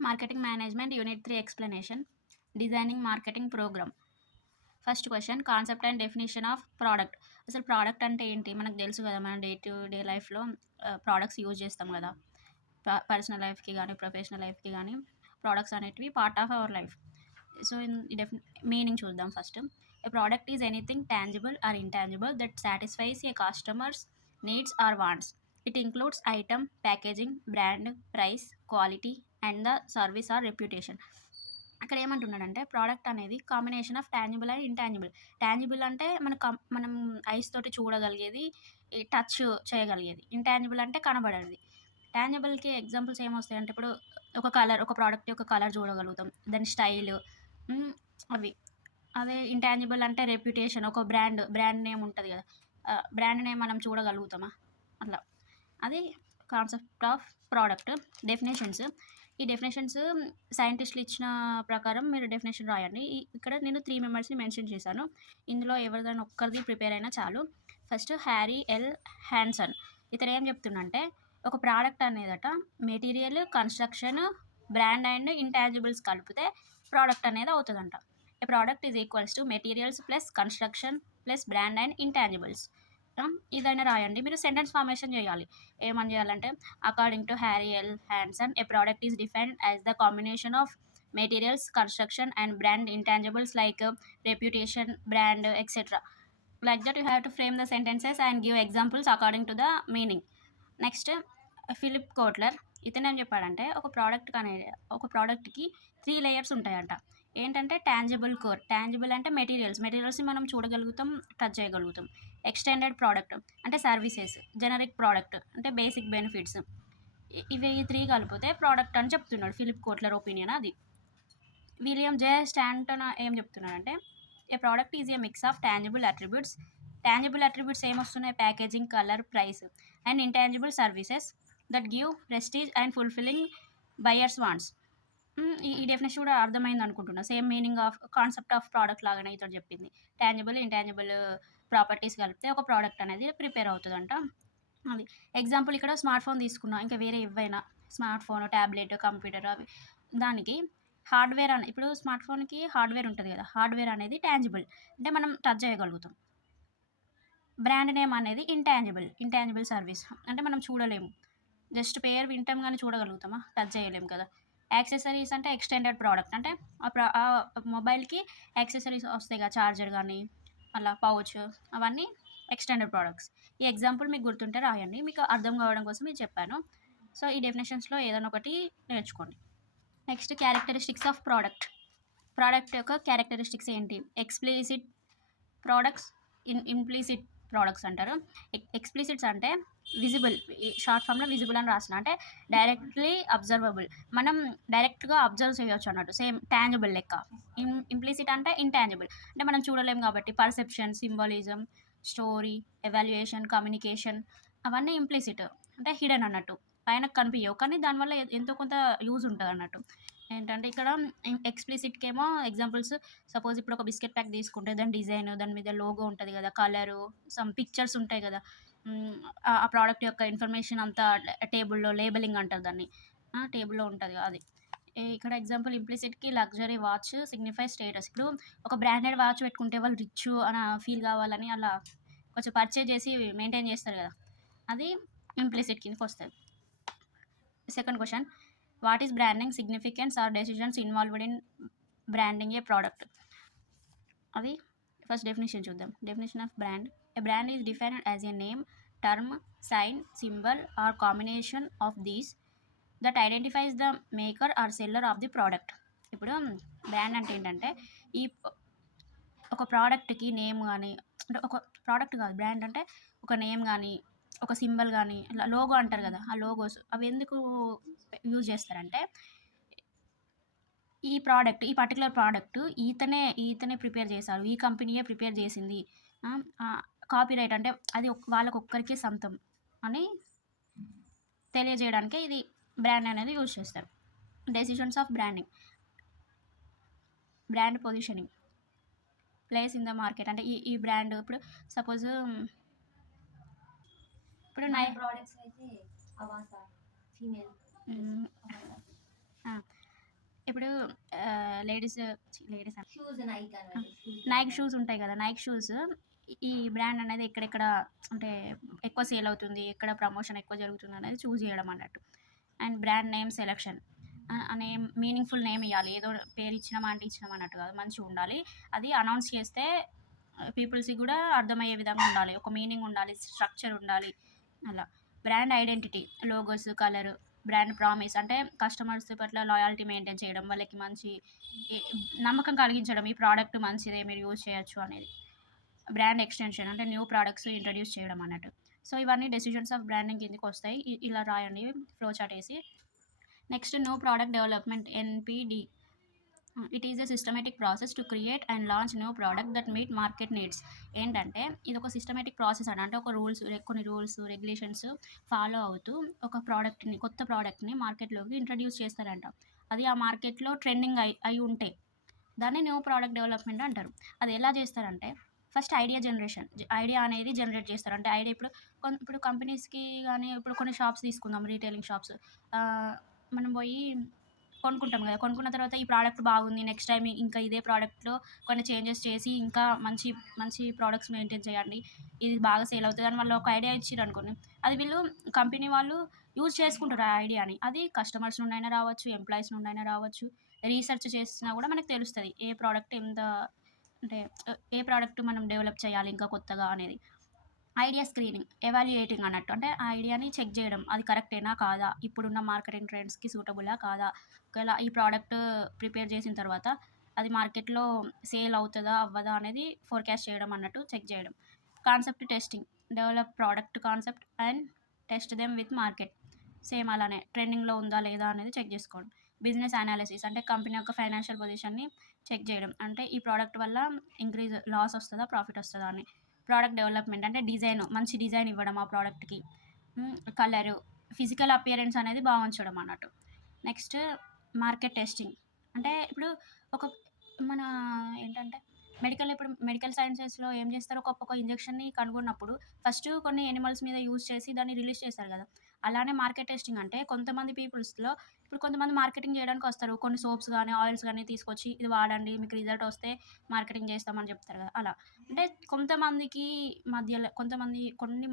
Marketing management unit 3 explanation designing marketing programme. First question concept and definition of product. అసలు product అంటే ఏంటి మనకు తెలుసు కదా, మనం డే టు డే లైఫ్లో ప్రోడక్ట్స్ యూజ్ చేస్తాం కదా. పర్సనల్ లైఫ్కి కానీ ప్రొఫెషనల్ లైఫ్కి కానీ ప్రోడక్ట్స్ అనేటివి part of our life. So meaning చూద్దాం. First, a product is anything tangible or intangible that satisfies a customers needs or wants. It includes item, packaging, brand, price, quality and the service or reputation. అక్కడ ఏమంటున్నాడంటే product అనేది combination of tangible and intangible. Tangible అంటే మనం ice తోటి చూడగలిగేది, touch చేయగలిగేది. Intangible అంటే కనబడేది. టాంజిబుల్కి ఎగ్జాంపుల్స్ ఏమొస్తాయంటే, ఇప్పుడు ఒక ప్రోడక్ట్ యొక్క కలర్ చూడగలుగుతాం, దాని స్టైల్, అవి. అదే ఇంటాంజిబుల్ అంటే రెప్యుటేషన్, ఒక బ్రాండ్ నేమ్ ఉంటుంది కదా, బ్రాండ్ నేమ్ మనం చూడగలుగుతామా, అట్లా. అది కాన్సెప్ట్ ఆఫ్ ప్రోడక్ట్. డెఫినేషన్స్. ఈ డెఫినేషన్స్ సైంటిస్టులు ఇచ్చిన ప్రకారం మీరు డెఫినేషన్ రాయండి. ఇక్కడ నేను 3 మెంబర్స్ని మెన్షన్ చేశాను. ఇందులో ఎవరిదైనా ఒక్కరిది ప్రిపేర్ అయినా చాలు. First Harry L Hanson. ఇతను ఏం చెప్తుండంటే, ఒక ప్రోడక్ట్ అనేదట material, construction, brand and intangibles కలిపితే ప్రోడక్ట్ అనేది అవుతుందంట. A product is equals to materials plus construction plus brand and intangibles. ఇదైనా రాయండి. మీరు సెంటెన్స్ ఫార్మేషన్ చేయాలి. ఏమని చేయాలంటే, according to Harry L Hanson a product is defined as the combination of materials, construction and brand intangibles like reputation, brand, etcetera. Like that you have to frame the sentences and give examples according to the meaning. Next, Philip Kotler. ఇతను ఏం చెప్పాడంటే, ఒక ప్రోడక్ట్కి 3 layers ఉంటాయంట. ఏంటంటే tangible core. Tangible అంటే మెటీరియల్స్ని మనం చూడగలుగుతాం, టచ్ చేయగలుగుతాం. ఎక్స్టెండెడ్ ప్రోడక్ట్ అంటే సర్వీసెస్. జెనరిక్ ప్రోడక్ట్ అంటే బేసిక్ బెనిఫిట్స్. ఇవి 3 కలిపితే ప్రోడక్ట్ అని చెప్తున్నాడు ఫిలిప్ కోట్లర్ ఒపీనియన్ అది. విలియం జే స్టాంటన్ ఏం చెప్తున్నాడంటే, a product is a mix of tangible attributes. Tangible attributes ఏమొస్తున్నాయి, packaging, colour, price and intangible services that give prestige and fulfilling buyers wants. ఈ definition కూడా అర్థమైంది అనుకుంటున్నా. Same meaning of concept of product లాగానే ఇతడు చెప్పింది. టాంజిబుల్, ఇంటాంజిబుల్ ప్రాపర్టీస్ కలిపితే ఒక ప్రోడక్ట్ అనేది ప్రిపేర్ అవుతుందంట. అది ఎగ్జాంపుల్ ఇక్కడ స్మార్ట్ ఫోన్ తీసుకున్నా, ఇంకా వేరే ఏవైనా స్మార్ట్ ఫోన్, ట్యాబ్లెట్, కంప్యూటర్, అవి. దానికి హార్డ్వేర్ అని, ఇప్పుడు స్మార్ట్ ఫోన్కి హార్డ్వేర్ ఉంటుంది కదా, హార్డ్వేర్ అనేది టాంజిబుల్ అంటే మనం టచ్ చేయగలుగుతాం. బ్రాండ్ నేమ్ అనేది ఇంటాంజిబుల్ సర్వీస్ అంటే మనం చూడలేము, జస్ట్ పేరు వింటాం కానీ చూడగలుగుతామా, టచ్ చేయలేము కదా. యాక్సెసరీస్ అంటే ఎక్స్టెండెడ్ ప్రోడక్ట్ అంటే ఆ మొబైల్కి యాక్సెసరీస్ వస్తాయి కదా, చార్జర్ కానీ అలా పౌచ్, అవన్నీ ఎక్స్టెండెడ్ ప్రోడక్ట్స్. ఈ ఎగ్జాంపుల్ మీకు గుర్తుంటే రాయండి, మీకు అర్థం కావడం కోసం ఇది చెప్పాను. సో ఈ డెఫినేషన్స్లో ఏదైనా ఒకటి నేర్చుకోండి. నెక్స్ట్, క్యారెక్టరిస్టిక్స్ ఆఫ్ ప్రోడక్ట్ యొక్క క్యారెక్టరిస్టిక్స్ ఏంటి? ఎక్స్ప్లిసిట్ ప్రోడక్ట్స్, ఇంప్లిసిట్ ప్రోడక్ట్స్ అంటారు. ఎక్స్ప్లిసిట్స్ అంటే విజిబుల్, షార్ట్ ఫామ్లో విజిబుల్ అని రాసిన, అంటే డైరెక్ట్లీ అబ్జర్వబుల్, మనం డైరెక్ట్గా అబ్జర్వ్ చేయొచ్చు అన్నట్టు, సేమ్ టాంజిబుల్ లెక్క. ఇంప్లిసిట్ అంటే ఇంటాంజిబుల్ అంటే మనం చూడలేం కాబట్టి, perception, symbolism, story, evaluation, communication, అవన్నీ ఇంప్లిసిట్ అంటే హిడెన్ అన్నట్టు, పైన కనిపించవు కానీ దానివల్ల ఎంతో కొంత యూజ్ ఉంటుంది అన్నట్టు. ఏంటంటే ఇక్కడ ఎక్స్ప్లిసిట్కి ఏమో ఎగ్జాంపుల్స్, సపోజ్ ఇప్పుడు ఒక బిస్కెట్ ప్యాక్ తీసుకుంటే దాని డిజైన్, దాని మీద లోగో ఉంటుంది కదా, కలరు, సమ్ పిక్చర్స్ ఉంటాయి కదా, ఆ ప్రోడక్ట్ యొక్క ఇన్ఫర్మేషన్ అంతా టేబుల్లో లేబెలింగ్ అంటారు దాన్ని, టేబుల్లో ఉంటుంది అది. ఇక్కడ ఎగ్జాంపుల్ ఇంప్లిసిట్కి లగ్జరీ వాచ్ సిగ్నిఫై స్టేటస్. ఇప్పుడు ఒక బ్రాండెడ్ వాచ్ పెట్టుకుంటే వాళ్ళు రిచ్ అని ఫీల్ కావాలని అలా కొంచెం పర్చేజ్ చేసి మెయింటైన్ చేస్తారు కదా, అది ఇంప్లిసిట్ కిందకి వస్తుంది. Second question, what is branding, significance or decisions involved in branding a product. అది ఫస్ట్ డెఫినేషన్ చూద్దాం. Definition of brand. A brand is defined as a name, term, sign, symbol or combination of these that identifies the maker or seller of the product. ఇప్పుడు brand అంటే ఏంటంటే, ఈ ఒక ప్రోడక్ట్కి name కానీ, అంటే ఒక ప్రోడక్ట్ కాదు, బ్రాండ్ అంటే ఒక నేమ్ కానీ, ఒక సింబల్ కానీ, ఇలా లోగో అంటారు కదా, ఆ లోగోస్ అవి ఎందుకు యూజ్ చేస్తారంటే, ఈ పర్టికులర్ ప్రోడక్ట్ ఈతనే ప్రిపేర్ చేశారు, ఈ కంపెనీయే ప్రిపేర్ చేసింది, కాపీరైట్ అంటే అది వాళ్ళకు ఒక్కరికే సొంతం అని తెలియజేయడానికే ఇది బ్రాండ్ అనేది యూజ్ చేస్తారు. Decisions of branding. Brand positioning, place in the market అంటే ఈ బ్రాండ్ ఇప్పుడు సపోజ్ ఇప్పుడు ప్రోడక్ట్స్ అయితే Avasa female ladies ladies Nike shoes ఉంటాయి కదా, నైక్ షూస్ ఈ బ్రాండ్ అనేది ఎక్కడెక్కడ అంటే ఎక్కువ సేల్ అవుతుంది, ఎక్కడ ప్రమోషన్ ఎక్కువ జరుగుతుంది అనేది చూస్ చేయడం అన్నట్టు. అండ్ బ్రాండ్ నేమ్ సెలెక్షన్ అనే మీనింగ్ఫుల్ నేమ్ ఇవ్వాలి, ఏదో పేరు ఇచ్చినామా అంటే ఇచ్చినాం అన్నట్టు కాదు, మంచిగా ఉండాలి. అది అనౌన్స్ చేస్తే పీపుల్స్కి కూడా అర్థమయ్యే విధంగా ఉండాలి, ఒక మీనింగ్ ఉండాలి, స్ట్రక్చర్ ఉండాలి అలా. Brand identity, logos, colour, brand promise అంటే కస్టమర్స్ పట్ల లాయాలిటీ మెయింటైన్ చేయడం, వాళ్ళకి మంచి నమ్మకం కలిగించడం, ఈ ప్రోడక్ట్ మంచిదే మీరు యూజ్ చేయొచ్చు అనేది. బ్రాండ్ ఎక్స్టెన్షన్ అంటే న్యూ ప్రోడక్ట్స్ ఇంట్రడ్యూస్ చేయడం అన్నట్టు. సో ఇవన్నీ డెసిషన్స్ ఆఫ్ బ్రాండింగ్ కిందకి వస్తాయి. ఇలా రాయండి ఫ్లో చార్ట్ వేసి. Next new product development ఎన్పిడి. It is a systematic process to create and launch new product that meet market needs. ఏంటంటే ఇది ఒక సిస్టమేటిక్ ప్రాసెస్ అని, అంటే ఒక కొన్ని రూల్స్ రెగ్యులేషన్స్ ఫాలో అవుతూ ఒక ప్రోడక్ట్ని, కొత్త ప్రోడక్ట్ని మార్కెట్లోకి ఇంట్రడ్యూస్ చేస్తారంట. అది ఆ మార్కెట్లో ట్రెండింగ్ అయి ఉంటే దాన్ని న్యూ ప్రోడక్ట్ డెవలప్మెంట్ అంటారు. అది ఎలా చేస్తారంటే ఫస్ట్ ఐడియా జనరేషన్, ఐడియా అనేది జనరేట్ చేస్తారు. అంటే ఐడియా ఇప్పుడు కంపెనీస్కి కానీ, ఇప్పుడు కొన్ని షాప్స్ తీసుకుందాం, రీటైలింగ్ షాప్స్, మనం పోయి కొనుక్కుంటాం కదా, కొనుక్కున్న తర్వాత ఈ ప్రోడక్ట్ బాగుంది, నెక్స్ట్ టైం ఇంకా ఇదే ప్రోడక్ట్లో కొన్ని చేంజెస్ చేసి ఇంకా మంచి మంచి ప్రోడక్ట్స్ మెయింటైన్ చేయండి, ఇది బాగా సేల్ అవుతుంది అని వాళ్ళు ఒక ఐడియా ఇచ్చారు అనుకోండి, అది వీళ్ళు కంపెనీ వాళ్ళు యూజ్ చేసుకుంటారు ఆ ఐడియాని. అది కస్టమర్స్ నుండి అయినా రావచ్చు, ఎంప్లాయీస్ నుండి అయినా రావచ్చు. రీసెర్చ్ చేసినా కూడా మనకు తెలుస్తుంది ఏ ప్రోడక్ట్ ఎంత అంటే ఏ ప్రోడక్ట్ మనం డెవలప్ చేయాలి ఇంకా కొత్తగా అనేది. ఐడియా స్క్రీనింగ్, ఎవాల్యుయేటింగ్ అన్నట్టు, అంటే ఆ ఐడియాని చెక్ చేయడం, అది కరెక్టేనా కాదా, ఇప్పుడున్న మార్కెటింగ్ ట్రెండ్స్కి సూటబులా కాదా, ఒకవేళ ఈ ప్రోడక్ట్ ప్రిపేర్ చేసిన తర్వాత అది మార్కెట్లో సేల్ అవుతుందా అవ్వదా అనేది ఫోర్కాస్ట్ చేయడం అన్నట్టు, చెక్ చేయడం. Concept testing, develop product concept and test them with market, same అలానే ట్రెండింగ్లో ఉందా లేదా అనేది చెక్ చేసుకోవడం. బిజినెస్ అనాలిసిస్ అంటే కంపెనీ యొక్క ఫైనాన్షియల్ పొజిషన్ని చెక్ చేయడం, అంటే ఈ ప్రోడక్ట్ వల్ల లాస్ వస్తుందా ప్రాఫిట్ వస్తుందా అని. ప్రోడక్ట్ డెవలప్మెంట్ అంటే డిజైన్, మంచి డిజైన్ ఇవ్వడం ఆ ప్రోడక్ట్కి. కలరు, ఫిజికల్ అపియరెన్స్ అనేది బాగా ఉంచడం అన్నట్టు. నెక్స్ట్ మార్కెట్ టెస్టింగ్ అంటే ఇప్పుడు ఒక మన ఏంటంటే ఇప్పుడు మెడికల్ సైన్సెస్లో ఏం చేస్తారు, ఒక ఇంజెక్షన్ని కనుగొన్నప్పుడు ఫస్ట్ కొన్ని ఎనిమల్స్ మీద యూజ్ చేసి దాన్ని రిలీజ్ చేస్తారు కదా. అలానే మార్కెట్ టెస్టింగ్ అంటే కొంతమంది పీపుల్స్లో, ఇప్పుడు కొంతమంది మార్కెటింగ్ చేయడానికి వస్తారు, కొన్ని సోప్స్ కానీ ఆయిల్స్ కానీ తీసుకొచ్చి ఇది వాడండి మీకు రిజల్ట్ వస్తే మార్కెటింగ్ చేస్తామని చెప్తారు కదా. అలా అంటే కొంతమందికి మధ్యలో కొన్ని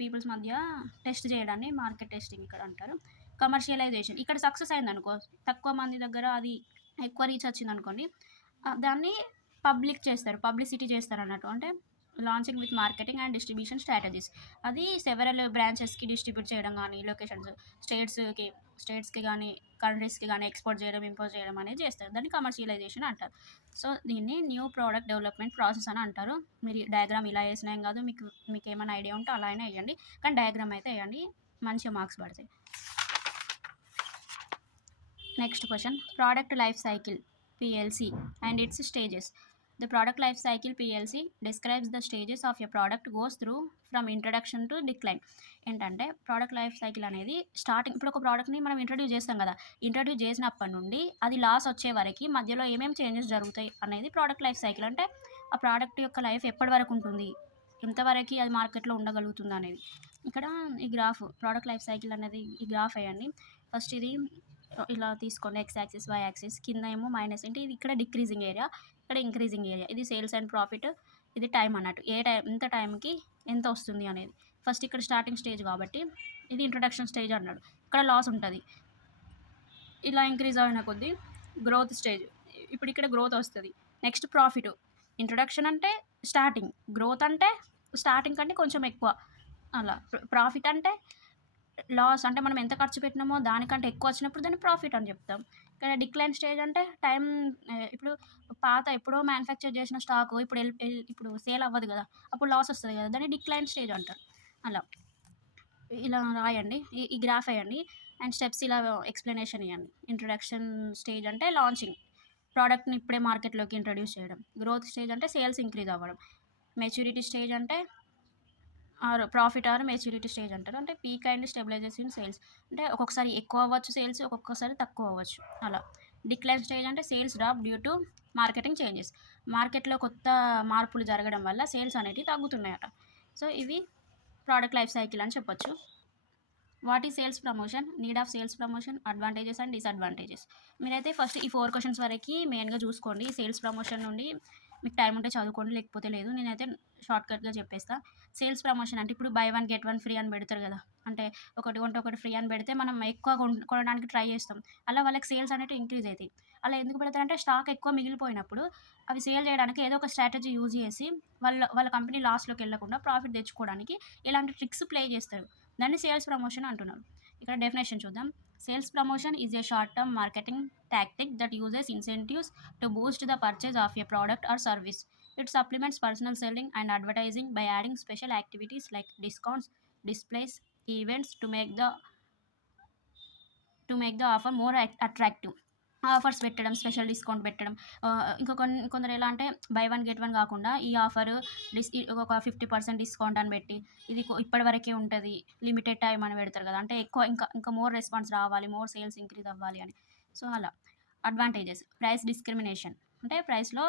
పీపుల్స్ మధ్య టెస్ట్ చేయడాన్ని మార్కెట్ టెస్టింగ్ ఇక్కడ అంటారు. కమర్షియలైజేషన్, ఇక్కడ సక్సెస్ అయిందనుకో, తక్కువ మంది దగ్గర అది ఎక్కువ రీచ్ వచ్చింది అనుకోండి, దాన్ని పబ్లిసిటీ చేస్తారు అన్నట్టు. అంటే launching with marketing and distribution strategies, అది సెవెరల్ బ్రాంచెస్కి డిస్ట్రిబ్యూట్ చేయడం కానీ, లొకేషన్స్ స్టేట్స్కి కానీ కంట్రీస్కి కానీ ఎక్స్పోర్ట్ చేయడం, ఇంపోర్ట్ చేయడం అనేది చేస్తారు, దాన్ని కమర్షియలైజేషన్ అంటారు. సో దీన్ని న్యూ ప్రోడక్ట్ డెవలప్మెంట్ ప్రాసెస్ అని అంటారు. మీరు డయాగ్రామ్ ఇలా వేసినా ఏం కాదు, మీకు ఏమైనా ఐడియా ఉంటే అలా అయినా వేయండి, కానీ డయాగ్రామ్ అయితే వేయండి, మంచిగా మార్క్స్ పడతాయి. Next question, product life cycle PLC and its stages. The product life cycle PLC describes the stages of a product goes through from introduction to decline. ఏంటంటే ప్రోడక్ట్ లైఫ్ సైకిల్ అనేది starting, ఇప్పుడు ఒక ప్రోడక్ట్ని మనం introduce చేస్తాం కదా, introduce చేసినప్పటి నుండి అది లాస్ వచ్చే వరకు మధ్యలో ఏమేమి చేంజెస్ జరుగుతాయి అనేది ప్రోడక్ట్ లైఫ్ సైకిల్. అంటే ఆ ప్రోడక్ట్ యొక్క లైఫ్ ఎప్పటి వరకు ఉంటుంది, ఎంతవరకు అది మార్కెట్లో ఉండగలుగుతుంది అనేది. ఇక్కడ ఈ గ్రాఫ్ ప్రోడక్ట్ లైఫ్ సైకిల్ అనేది ఈ గ్రాఫ్ వేయండి. ఫస్ట్ ఇది ఇలా తీసుకోండి, ఎక్స్ యాక్సిస్ వై యాక్సిస్, కింద ఏమో మైనస్ అంటే ఇది ఇక్కడ డిక్రీజింగ్ ఏరియా, ఇక్కడ ఇంక్రీజింగ్ ఏరియా, ఇది సేల్స్ అండ్ ప్రాఫిట్, ఇది టైం అన్నట్టు, ఎంత టైంకి ఎంత వస్తుంది అనేది. ఫస్ట్ ఇక్కడ స్టార్టింగ్ స్టేజ్ కాబట్టి ఇది ఇంట్రొడక్షన్ స్టేజ్ అన్నాడు, ఇక్కడ లాస్ ఉంటుంది. ఇలా ఇంక్రీజ్ అయిన కొద్దీ గ్రోత్ స్టేజ్, ఇప్పుడు ఇక్కడ గ్రోత్ వస్తుంది. నెక్స్ట్ ప్రాఫిట్, ఇంట్రొడక్షన్ అంటే స్టార్టింగ్, గ్రోత్ అంటే స్టార్టింగ్ కంటే కొంచెం ఎక్కువ, అలా. ప్రాఫిట్ అంటే లాస్, అంటే మనం ఎంత ఖర్చు పెట్టినామో దానికంటే ఎక్కువ వచ్చినప్పుడు దాన్ని ప్రాఫిట్ అని చెప్తాం. ఇక్కడ డిక్లైన్ స్టేజ్ అంటే టైం, ఇప్పుడు ఎప్పుడో మ్యానుఫ్యాక్చర్ చేసిన స్టాక్ ఇప్పుడు సేల్ అవ్వదు కదా, అప్పుడు లాస్ వస్తుంది కదా, దాన్ని డిక్లైన్ స్టేజ్ అంటారు. అలా ఇలా రాయండి, ఈ గ్రాఫ్ వేయండి అండ్ స్టెప్స్ ఇలా ఎక్స్ప్లెనేషన్ ఇవ్వండి. ఇంట్రొడక్షన్ స్టేజ్ అంటే లాంచింగ్, ప్రోడక్ట్ని ఇప్పుడే మార్కెట్లోకి ఇంట్రడ్యూస్ చేయడం. గ్రోత్ స్టేజ్ అంటే సేల్స్ ఇంక్రీజ్ అవ్వడం. మెచ్యూరిటీ స్టేజ్ అంటే ప్రాఫిట్ ఆర్ మెచ్యూరిటీ స్టేజ్ అంటారు, అంటే peak and stabilisation in sales, అంటే ఒక్కొక్కసారి ఎక్కువ అవ్వచ్చు సేల్స్, ఒక్కొక్కసారి తక్కువ అవ్వచ్చు అలా. డిక్లైన్ స్టేజ్ అంటే sales drop due to marketing changes, మార్కెట్లో కొత్త మార్పులు జరగడం వల్ల సేల్స్ అనేవి తగ్గుతున్నాయట. సో ఇవి ప్రోడక్ట్ లైఫ్ సైకిల్ అని చెప్పొచ్చు. What is sales promotion? Need of sales promotion, advantages and disadvantages. మీరైతే ఫస్ట్ ఈ 4 క్వెషన్స్ వరకి మెయిన్‌గా చూసుకోండి. సేల్స్ ప్రమోషన్ నుండి మీకు టైం ఉంటే చదువుకోండి. లేకపోతే లేదు. నేనైతే షార్ట్‌కట్‌గా చెప్పేస్తా. సేల్స్ ప్రమోషన్ అంటే ఇప్పుడు by one get one free అని పెడతారు కదా! అంటే ఒకటి కొంటే ఒకటి ఫ్రీ అని పెడితే మనం ఎక్కువ కొనడానికి ట్రై చేస్తాం. అలా వాళ్ళకి సేల్స్ అనేటివి ఇంక్రీజ్ అయితాయి. అలా ఎందుకు పెడతారంటే స్టాక్ ఎక్కువ మిగిలిపోయినప్పుడు అవి సేల్ చేయడానికి ఏదో ఒక స్ట్రాటజీ యూజ్ చేసి వాళ్ళ కంపెనీ లాస్‌లోకి వెళ్ళకుండా ప్రాఫిట్ తెచ్చుకోవడానికి ఇలాంటి ట్రిక్స్ ప్లే చేస్తారు. దాన్ని సేల్స్ ప్రమోషన్ అంటున్నారు. ఇక్కడ డెఫినేషన్ చూద్దాం. Sales promotion is a short term marketing tactic that uses incentives to Boost the purchase of a product or service. It supplements personal selling and advertising by adding special activities like discounts, displays, events to make the offer more attractive. Offers పెట్టడం, special discount పెట్టడం. ఇంకా కొందరు ఎలా అంటే by one get one కాకుండా ఈ offer ఒక 50% discount అని పెట్టి ఇది ఇప్పటి వరకే ఉంటది. లిమిటెడ్ టైమ్ అని పెడతారు కదా! అంటే ఎక్కువ ఇంకా మోర్ రెస్పాన్స్ రావాలి, మోర్ సేల్స్ ఇంక్రీజ్ అవ్వాలి అని. సో, అలా. అడ్వాంటేజెస్ ప్రైస్ డిస్క్రిమినేషన్ అంటే ప్రైస్‌లో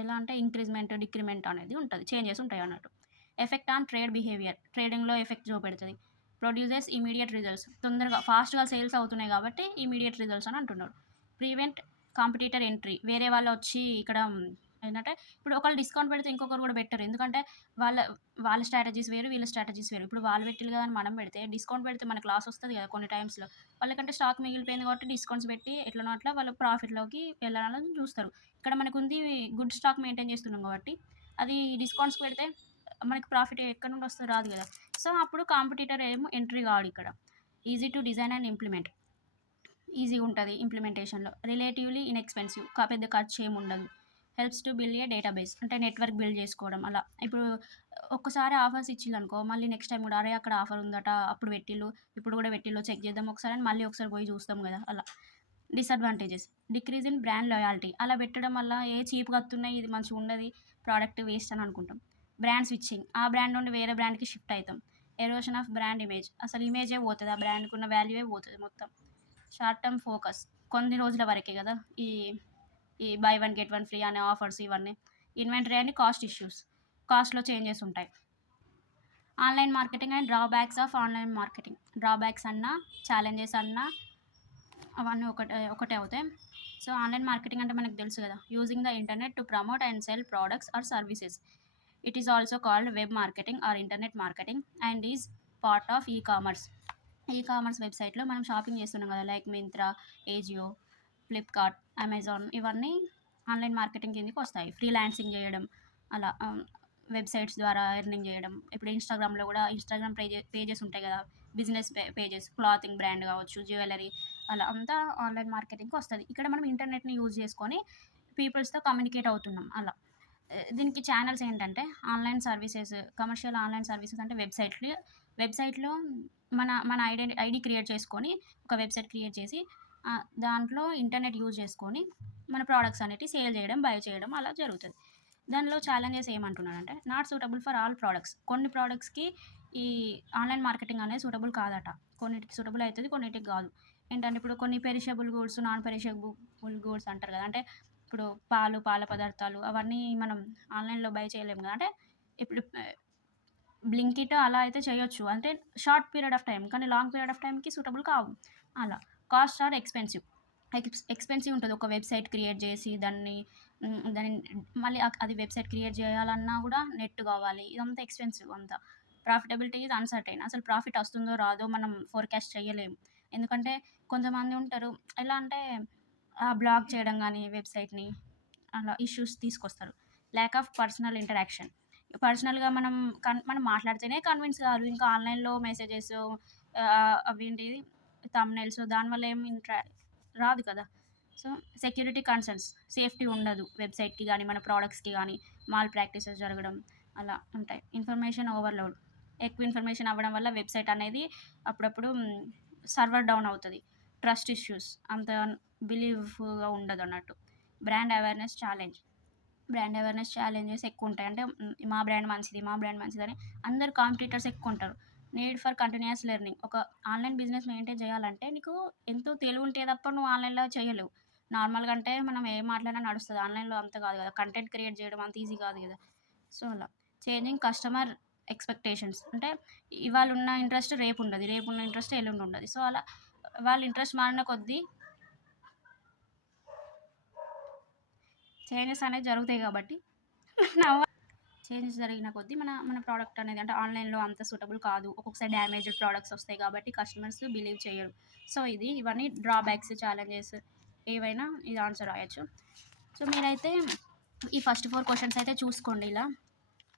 ఎలా అంటే ఇంక్రిజ్‌మెంట్, డిక్రిమెంట్ అనేది ఉంటది. చేంజెస్ ఉంటాయి అన్నట్టు. ఎఫెక్ట్ ఆన్ ట్రేడ్ బిహేవియర్ ట్రేడింగ్‌లో ఎఫెక్ట్ చూపెడతది. ప్రొడ్యూసెస్ ఇమ్మీడియేట్ రిజల్ట్స్ తొందరగా ఫాస్ట్‌గా సేల్స్ అవుతున్నాయి కాబట్టి ఇమ్మీడియేట్ రిజల్ట్స్ అని అంటున్నారు. ప్రివెంట్ కాంపిటీటర్ ఎంట్రీ వేరే వాళ్ళు వచ్చి ఇక్కడ ఏంటంటే ఇప్పుడు ఒకళ్ళు డిస్కౌంట్ పెడితే ఇంకొకరు కూడా పెట్టరు. ఎందుకంటే వాళ్ళ వాళ్ళ స్ట్రాటజీస్ వేరు, వీళ్ళ స్ట్రాటజీస్ వేరు. ఇప్పుడు వాళ్ళు పెట్టిల్లు కదా అని మనం పెడితే డిస్కౌంట్ పెడితే మనకు లాస్ వస్తది కదా కొన్ని టైమ్స్‌లో. వాళ్ళకంటే స్టాక్ మిగిలిపోయింది కాబట్టి డిస్కౌంట్స్ పెట్టి ఎట్లనో అట్లా వాళ్ళు ప్రాఫిట్‌లోకి వెళ్ళాలని చూస్తారు. ఇక్కడ మనకుంది గుడ్ స్టాక్ మెయింటైన్ చేస్తున్నాం కాబట్టి అది డిస్కౌంట్స్ పెడితే మనకి ప్రాఫిట్ ఎక్కడి నుండి వస్తది రాదు కదా! సో, అప్పుడు కాంపిటీటర్ ఏమో ఎంట్రీ కాడు ఇక్కడ. Easy to design and implement. ఈజీగా ఉంటది ఇంప్లిమెంటేషన్‌లో. రిలేటివ్‌లీ ఇన్‌ఎక్స్‌పెన్సివ్ పెద్ద ఖర్చేముండదు. Helps to build a database అంటే నెట్వర్క్ బిల్డ్ చేసుకోవడం అలా. ఇప్పుడు ఒక్కసారి ఆఫర్స్ ఇచ్చిల్లనుకో మళ్ళీ నెక్స్ట్ టైమ్ గూడా అరే! అక్కడ ఆఫర్ ఉందట అప్పుడు పెట్టిల్లు, ఇప్పుడు గూడా పెట్టిల్లు చెక్ చేద్దాం ఒకసారి అని మళ్ళీ ఒకసారి పోయి చూస్తాం గదా! అలా. Disadvantages decrease in brand loyalty అలా పెట్టడం వల్ల చీప్‌గా వత్తున్నాయి ఇది మంచిగుండది ప్రోడక్ట్ వేస్ట్ అని అనుకుంటాం. బ్రాండ్ స్విచ్చింగ్ ఆ బ్రాండ్ నుండి వేరే బ్రాండ్‌కి షిఫ్ట్ అయితాం. ఎరోషన్ ఆఫ్ బ్రాండ్ ఇమేజ్ అసలు ఇమేజే పోతది. ఆ బ్రాండ్‌కున్న వాల్యూయే పోతది మొత్తం. షార్ట్ టర్మ్ ఫోకస్ కొన్ని రోజుల వరకే గదా! ఈ ఈ by one get one free అనే ఆఫర్స్ ఇవన్నీ. ఇన్వెంటరీ అని కాస్ట్ ఇష్యూస్. కాస్ట్‌లో చేంజెస్ ఉంటాయి. Online marketing and drawbacks of online marketing. Drawbacks అన్నా, ఛాలెంజెస్ అన్నా అవన్నీ ఒకటే అవుతాయి. సో, ఆన్‌లైన్ మార్కెటింగ్ అంటే మనకు తెలుసు గదా! Using the internet to promote and sell products or services. It is also called web marketing or internet marketing and is part of e-commerce. E-commerce వెబ్‌సైట్‌లో మనం షాపింగ్ చేస్తున్నాం గదా! లైక్ మింత్రా, ఏజియో, ఫ్లిప్‌కార్ట్, అమెజాన్ ఇవన్నీ online marketing కిందకొస్తాయి. ఫ్రీలాన్సింగ్ జేయడం అలా websites ద్వారా earning జేయడం. ఇప్పుడు ఇన్‌స్టాగ్రామ్‌లో గూడా ఇన్‌స్టాగ్రామ్ పేజెస్ ఉంటాయి గదా! బిజినెస్ పేజెస్ క్లాతింగ్ బ్రాండ్ గావచ్చు, జ్యువెలరీ అలా అంతా ఆన్‌లైన్ మార్కెటింగ్‌కొస్తది. ఇక్కడ మనం ఇంటర్నెట్‌ని యూజ్ చేసుకొని పీపుల్స్‌తో కమ్యూనికేట్ అవుతున్నాం అలా. దీనికి ఛానెల్స్ ఏంటంటే online services, commercial online services అంటే వెబ్‌సైట్‌లో మన మన ఐడీ క్రియేట్ చేసుకొని ఒక వెబ్‌సైట్ క్రియేట్ చేసి దాంట్లో ఇంటర్నెట్ యూజ్ చేసుకొని మన ప్రొడక్ట్స్ అనేటివి సేల్ చేయడం, బై చేయడం అలా జరుగుతది. దానిలో ఛాలెంజెస్ ఏమంటున్నాడంటే not suitable for all products. కొన్ని ప్రొడక్ట్స్‌కి ఈ ఆన్‌లైన్ మార్కెటింగ్ అనేది సూటబుల్ కాదట. కొన్నిటికి సూటబుల్ అయితది. కొన్నిటికి గాదు. ఏంటంటే ఇప్పుడు కొన్ని perishable goods, non perishable goods అంటారు గదా! అంటే ఇప్పుడు పాలు, పాల పదార్థాలు అవన్నీ మనం ఆన్‌లైన్‌లో బై చేయలేము గదా! అంటే ఇప్పుడు బ్లింకిట్ అలా అయితే చేయొచ్చు. అంటే షార్ట్ పీరియడ్ ఆఫ్ టైమ్. కానీ లాంగ్ పీరియడ్ ఆఫ్ టైమ్‌కి సూటబుల్ కావు. అలా. Cost are expensive. ఎక్స్‌పెన్సివ్ ఉంటది. ఒక వెబ్‌సైట్ క్రియేట్ చేసి దాన్ని మళ్ళీ అది వెబ్‌సైట్ క్రియేట్ చేయాలన్నా గూడా నెట్ కావాలి. ఇదంతా ఎక్స్‌పెన్సివ్ అంతా. Profitability is uncertain. అసలు ప్రాఫిట్ వస్తుందో రాదో మనం ఫోర్‌కాస్ట్ చేయలేము. ఎందుకంటే కొంతమంది ఉంటారు. ఎలా అంటే బ్లాక్ చేయడం గానీ వెబ్‌సైట్‌ని అలా ఇష్యూస్ తీసుకొస్తారు. Lack of personal interaction. పర్సనల్‌గా మనం మాట్లాడితేనే కన్విన్స్ గారు. ఇంకా ఆన్‌లైన్‌లో మెసేజెస్ అవేంటిది థంబ్‌నెయిల్స్ దానివల్ల ఏమి రాదు కదా! సో, సెక్యూరిటీ కన్సర్న్స్ సేఫ్టీ ఉండదు. వెబ్‌సైట్‌కి గానీ, మన ప్రొడక్ట్స్‌కి గానీ, మాల్ ప్రాక్టీసెస్ జరగడం అలా ఉంటాయి. Information overload. ఎక్కువ ఇన్ఫర్మేషన్ అవ్వడం వల్ల వెబ్‌సైట్ అనేది అప్పుడప్పుడు సర్వర్ డౌన్ అవుతది. ట్రస్ట్ ఇష్యూస్ అంత బిలీవ్‌గా ఉండదన్నట్టు. Brand awareness challenge. Brand awareness challenges ఎక్కువుంటాయి. అంటే మా బ్రాండ్ మంచిది, మా బ్రాండ్ మంచిదని అందరూ కాంపిటీటర్స్ ఎక్కువుంటారు. Need for continuous learning. ఒక ఆన్‌లైన్ బిజినెస్ మెయింటైన్ చేయాలంటే నీకు ఎంతో తెలివుంటే తప్ప నువ్వు ఆన్‌లైన్‌లో చేయలేవు. నార్మల్‌గా అంటే మనం ఏం మాట్లాడినా నడుస్తది. ఆన్‌లైన్‌లో అంత కాదు కదా! కంటెంట్ క్రియేట్ చేయడం అంత ఈజీ కాదు కదా! సో, అలా. Changing customer expectations. అంటే ఇవాళ ఉన్న ఇంట్రెస్ట్ రేపు ఉండదు. రేపు ఉన్న ఇంట్రెస్ట్ ఎల్లుండి ఉండదు. సో, అలా వాళ్ళ ఇంట్రెస్ట్ మారిన కొద్దీ చేంజెస్ అనేవి జరుగుతాయి కాబట్టి చేంజెస్ జరిగిన కొద్దీ మన మన ప్రోడక్ట్ అనేది అంటే ఆన్‌లైన్‌లో అంత సూటబుల్ కాదు. ఒక్కొక్కసారి డ్యామేజ్డ్ ప్రొడక్ట్స్ వస్తాయి కాబట్టి కస్టమర్స్ బిలీవ్ చేయరు. సో, ఇవన్నీ డ్రాబ్యాక్స్, ఛాలెంజెస్ ఏవైనా ఇది ఆన్సర్ రాయొచ్చు. సో, మీరైతే ఈ ఫస్ట్ 4 క్వెషన్స్ అయితే చూసుకోండి ఇలా.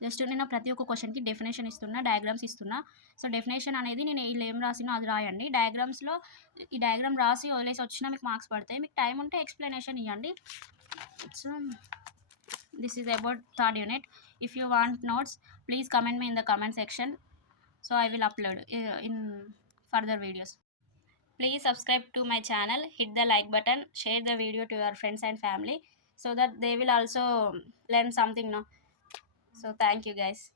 జస్ట్ నేను ప్రతి ఒక్క క్వెషన్‌కి డెఫినేషన్ ఇస్తున్నా, డయాగ్రామ్స్ ఇస్తున్నా. సో, డెఫినేషన్ అనేది నేను ఈళ్ళు ఏం రాసినో అది రాయండి. డయాగ్రామ్స్‌లో ఈ డయాగ్రామ్ రాసి వదిలేసి వచ్చినా మీకు మార్క్స్ పడతాయి. మీకు టైం ఉంటే ఎక్స్‌ప్లనేషన్ ఇయ్యండి. So, this is about third unit. If you want notes, please comment me in the comment section. So I will upload in further videos. Please subscribe to my channel, hit the like button, share the video to your friends and family so that they will also learn something now. So thank you guys.